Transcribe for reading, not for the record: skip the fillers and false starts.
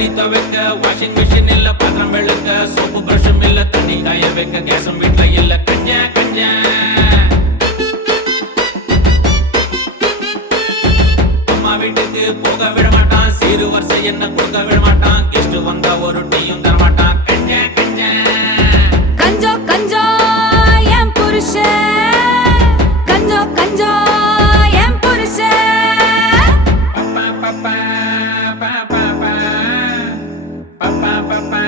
துணி துவைக்க washing machine இல்ல, பாத்திரம் வெளுக்க சோப்பு பிரஷும் இல்ல, தண்ணி காய வைக்க கேஸும் வீட்ல இல்ல. கஞ்ச கஞ்ச அம்மா வீட்டுக்கு போக விட மாட்டான், சீரு வரிசை என்ன கொடுக்க விட மாட்டான், கெஸ்ட் வந்தா ஒரு டீயும் தர மாட்டான். கஞ்ச கஞ்ச கஞ்சோ கஞ்சோ என் புருஷன், கஞ்சோ கஞ்சோ என் புருஷன். பப்பா பப்பா பப்பா பப்பா பப்பா பப்பா